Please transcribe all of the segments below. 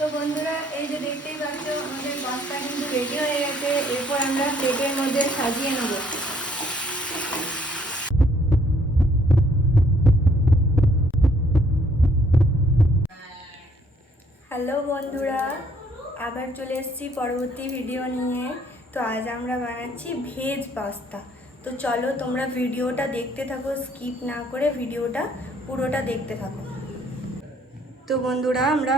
তো বন্ধুরা এই যে দেখতেই পাচ্ছ আমাদের পাস্তা কিন্তু রেডি হয়ে গেছে। এরপর আমরা প্লেটের মধ্যে সাজিয়ে নেব। হ্যালো বন্ধুরা, আবার চলে এসেছি পরবর্তী ভিডিও নিয়ে। তো আজ আমরা বানাচ্ছি ভেজ পাস্তা। তো চলো তোমরা ভিডিওটা দেখতে থাকো, স্কিপ না করে ভিডিওটা পুরোটা দেখতে থাকো। তো বন্ধুরা আমরা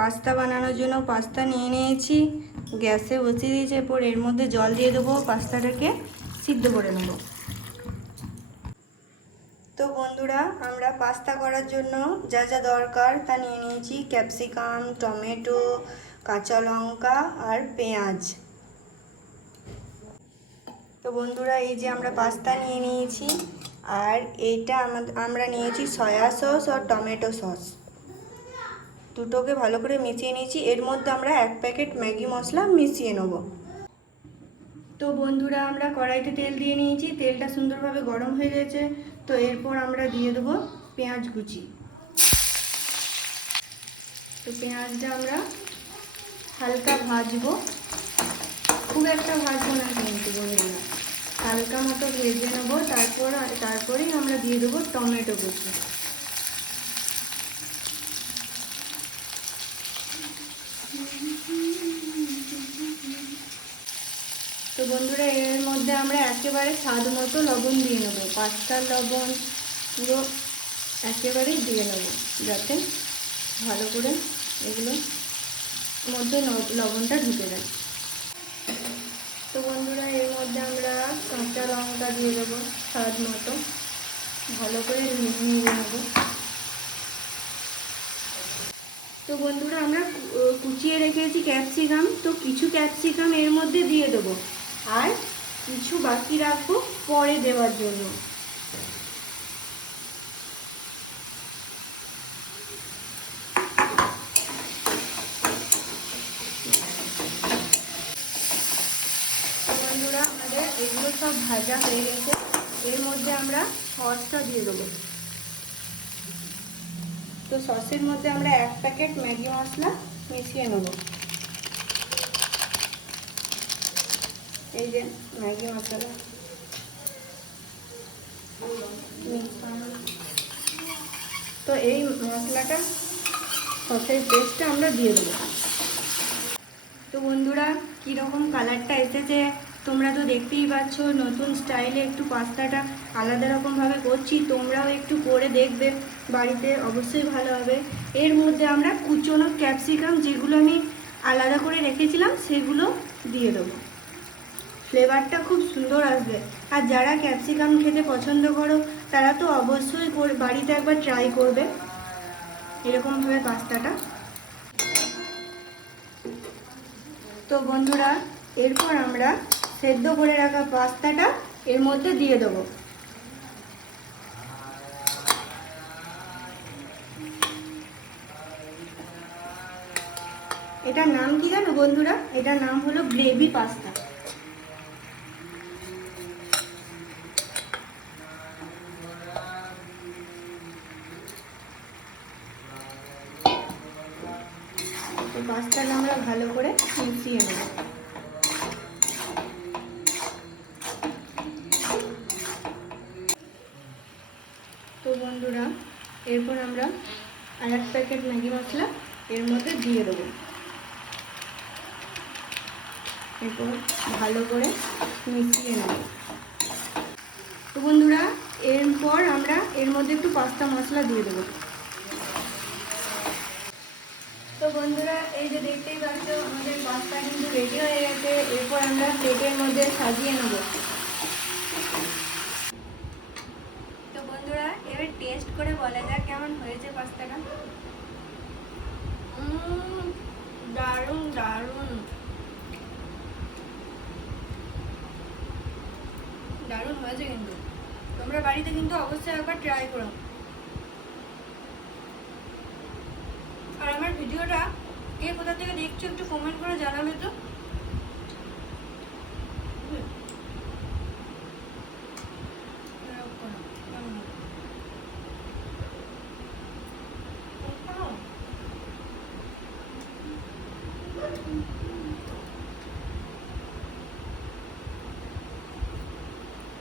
পাস্তা বানানোর জন্য পাস্তা নিয়ে নিয়েছি, গ্যাসে বসিয়ে দিয়েছি। এরপর এর মধ্যে জল দিয়ে দেবো, পাস্তাটাকে সিদ্ধ করে নেব। তো বন্ধুরা আমরা পাস্তা করার জন্য যা যা দরকার তা নিয়ে নিয়েছি: ক্যাপসিকাম, টমেটো, কাঁচা লঙ্কা আর পেঁয়াজ। তো বন্ধুরা এই যে আমরা পাস্তা নিয়ে নিয়েছি, আর এইটা আমরা নিয়েছি সয়া সস আর টমেটো সস। দুটোকে ভালো করে মিশিয়ে নিয়েছি। এর মধ্যে আমরা 1 প্যাকেট ম্যাগি মশলা মিশিয়ে নেব। তো বন্ধুরা আমরা কড়াইতে তেল দিয়ে নিয়েছি, তেলটা সুন্দরভাবে গরম হয়ে গেছে। তো এরপর আমরা দিয়ে দেবো পেঁয়াজ কুচি। তো পেঁয়াজটা আমরা হালকা ভাজবো, খুব একটা ভাজবো না কিন্তু বন্ধুরা, হালকা মতো ভেজে নেবো। তারপরেই আমরা দিয়ে দেবো টমেটো কুচি। তো বন্ধুরা এর মধ্যে আমরা একেবারে স্বাদ মতো লবণ দিয়ে নেবো। পাস্তার লবণ পুরো একেবারেই দিয়ে নেবো, যাতে ভালো করে এগুলো মধ্যে লবণটা ঢুকে যায়। তো বন্ধুরা এর মধ্যে আমরা কাঁচা লঙ্কা দিয়ে দেবো স্বাদ মতো, ভালো করে নিয়ে নেবো। তো বন্ধুরা আমরা কুচিয়ে রেখেছি ক্যাপসিকাম, তো কিছু ক্যাপসিকাম এর মধ্যে দিয়ে দেবো, আর কিছু বাকি রাখবো পরে দেওয়ার জন্য। বন্ধুরা আমাদের এগুলো সব ভাজা হয়ে গেছে। এর মধ্যে আমরা সসটা দিয়ে দেবো। তো সসের মধ্যে আমরা 1 প্যাকেট ম্যাগি মশলা মিশিয়ে নেব। এই যে ম্যাগি মশলা, তো এই মশলাটা সসের পেস্টটা আমরা দিয়ে দেবো। তো বন্ধুরা কীরকম কালারটা এসেছে তোমরা তো দেখতেই পাচ্ছ। নতুন স্টাইলে একটু পাস্তাটা আলাদা রকমভাবে করছি, তোমরাও একটু করে দেখবে বাড়িতে, অবশ্যই ভালো হবে। এর মধ্যে আমরা কুচনো ক্যাপসিকাম যেগুলো আমি আলাদা করে রেখেছিলাম সেগুলো দিয়ে দেবো, ফ্লেভারটা খুব সুন্দর আসবে। আর যারা ক্যাপসিকাম খেতে পছন্দ করো তারা তো অবশ্যই বাড়িতে একবার ট্রাই করবে এরকমভাবে পাস্তাটা। তো বন্ধুরা এরপর আমরা সেদ্ধ করে রাখা পাস্তাটা এর মধ্যে দিয়ে দেবো। এটার নাম কি জানো বন্ধুরা? এটার নাম হলো গ্রেভি পাস্তা। তো পাস্তাটা আমরা ভালো করে মিশিয়ে নেব। তো বন্ধুরা এরপর আমরা 1 প্যাকেট ম্যাগি মশলা এর মধ্যে দিয়ে দেবো। এরপর ভালো করে মিশিয়ে নেব। তো বন্ধুরা এরপর আমরা এর মধ্যে একটু পাস্তা মশলা দিয়ে দেবো। তো বন্ধুরা এই যে দেখতেই পাচ্ছ আমাদের পাস্তা কিন্তু রেডি হয়ে গেছে। এরপর আমরা প্লেটের মধ্যে সাজিয়ে নেব। তো বন্ধুরা এবার টেস্ট করে বলা যাক কেমন হয়েছে পাস্তাটা। দারুণ দারুণ দারুণ হয়েছে কিন্তু, তোমরা বাড়িতে কিন্তু অবশ্যই একবার ট্রাই করো। আর আমার ভিডিওটা কে কোথা থেকে দেখছো একটু কমেন্ট করে জানাবে তো।